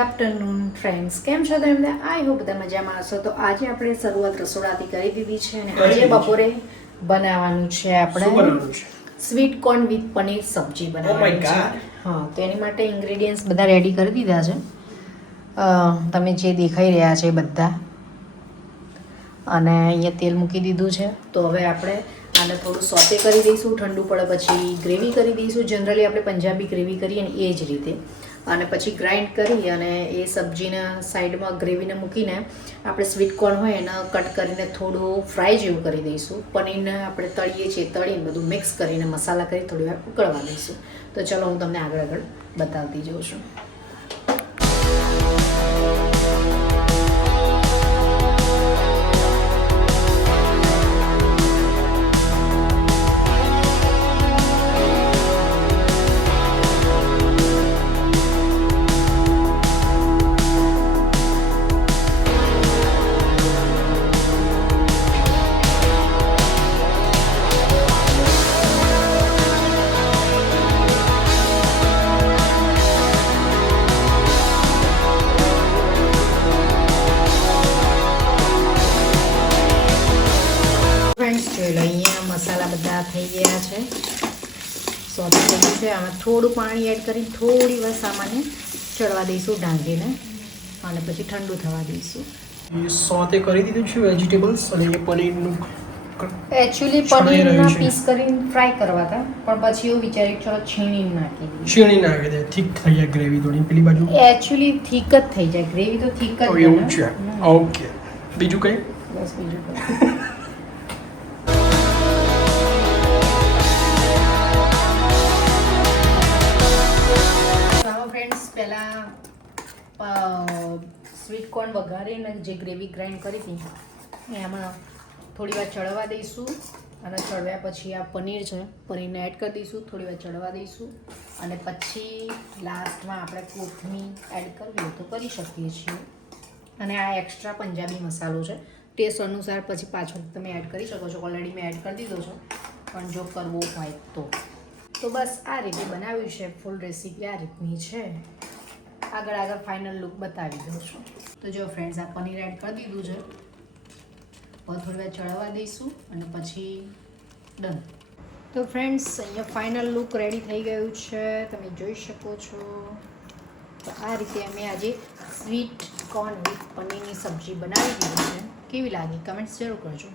Afternoon friends, કેમ છો તમે? આઈ હોપ બધા મજામાં હશો. તો આજે આપણે શરૂઆત રસોડાથી કરી દીધી છે અને આજે બપોરે બનાવવાનું છે આપણે સ્વીટ કોર્ન વિથ પનીર સબ્જી બનાવવાની છે. હા, તો એની માટે ઇન્ગ્રેડિયન્ટ્સ બધા રેડી કરી દીધા છે. તમે જે દેખાઈ રહ્યા છે બધા, અને અહીંયા તેલ મૂકી દીધું છે. તો હવે આપણે આને થોડું સોતે કરી દઈશું. ઠંડુ પડે પછી ગ્રેવી કરી દઈશું. જનરલી આપણે પંજાબી ગ્રેવી કરીએ ને એ જ રીતે, અને પછી ગ્રાઇન્ડ કરી અને એ સબ્જીને સાઈડમાં ગ્રેવીને મૂકીને આપણે સ્વીટ કોર્ન હોય એને કટ કરીને થોડું ફ્રાય જેવું કરી દઈશું. પનીરને આપણે તળીએ છીએ, તળીને બધું મિક્સ કરીને મસાલા કરી થોડી વાર ઉકળવા દઈશું. તો ચલો હું તમને આગળ બતાવતી જાઉં છું. જોઈ લો, અહીંયા મસાલા બધા થઈ ગયા છે, સોતે થઈ ગયું છે. આમાં થોડું પાણી એડ કરી થોડી વાર સામાન્ય ચડવા દઈશું ઢાંકીને, અને પછી ઠંડુ થવા દઈશું. સોતે કરી દીધું છે વેજીટેબલ્સ, અને એ પનીરનું એકચ્યુઅલી પનીરના પીસ કરીને ફ્રાય કરવા હતા, પણ પછી એવું વિચાર્યું ચલો છીણીને નાખી દે, થીક થઈ જાય ગ્રેવી થોડી. પેલી બાજુ એકચ્યુઅલી થીક જ થઈ જાય ગ્રેવી, તો થીક જ એવું છે. ઓકે, બીજું કંઈ? બસ બીજું કંઈ. પહેલાં સ્વીટ કોર્ન વઘારીને જે ગ્રેવી ગ્રાઇન્ડ કરી હતી એમાં થોડી વાર ચડવા દઈશું, અને ચડવ્યા પછી આ પનીર છે, પનીરને એડ કરી દઈશું, થોડી વાર ચડવા દઈશું, અને પછી લાસ્ટમાં આપણે કોથમીર એડ કરવી હોય તો કરી શકીએ છીએ. અને આ એક્સ્ટ્રા પંજાબી મસાલો છે, ટેસ્ટ અનુસાર પછી પાછળ તમે એડ કરી શકો છો. ઓલરેડી મેં એડ કરી દીધો છે, પણ જો કરવો હોય તો બસ આ રીતે બનાવ્યું છે. ફૂલ રેસીપી આ રીતની છે. આગળ ફાઇનલ લુક બતાવી દઉં છું. તો જો ફ્રેન્ડ્સ, આ પનીર એડ કરી દીધું છે, હવે થોડી વાર ચડવા દઈશું, અને પછી ડન. તો ફ્રેન્ડ્સ, અહીંયા ફાઇનલ લુક રેડી થઈ ગયું છે, તમે જોઈ શકો છો. તો આ રીતે અમે આજે સ્વીટ કોર્ન વિથ પનીરની સબ્જી બનાવી દીધી છે. કેવી લાગી કમેન્ટ્સ જરૂર કરજો.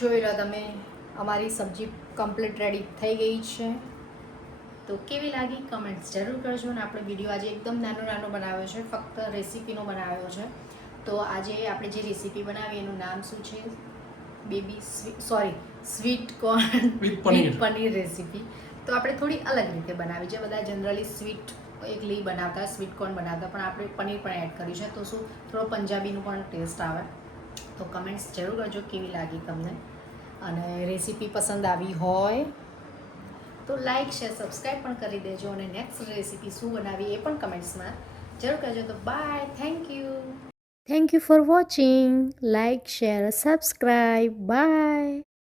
જોઈ લો તમે, અમારી સબ્જી કમ્પ્લીટ રેડી થઈ ગઈ છે. તો કેવી લાગી કમેન્ટ્સ જરૂર કરજો. અને આપણે વિડીયો આજે એકદમ નાનો બનાવ્યો છે, ફક્ત રેસીપીનો બનાવ્યો છે. તો આજે આપણે જે રેસીપી બનાવી એનું નામ શું છે? Sweet corn with paneer recipe. તો આપણે થોડી અલગ રીતે બનાવી છે. બધા જનરલી સ્વીટ એકલી બનાવતા, સ્વીટ કોર્ન બનાવતા, પણ આપણે પનીર પણ એડ કર્યું છે, તો શું થોડો પંજાબીનું પણ ટેસ્ટ આવે. તો કમેન્ટ્સ જરૂર કરજો કેવી લાગી તમને, અને રેસીપી પસંદ આવી હોય તો લાઇક શેર સબસ્ક્રાઈબ પણ કરી દેજો, અને નેક્સ્ટ રેસીપી શું બનાવી એ પણ કમેન્ટ્સમાં જરૂર કરજો. તો bye, thank you for watching. Like share subscribe, by.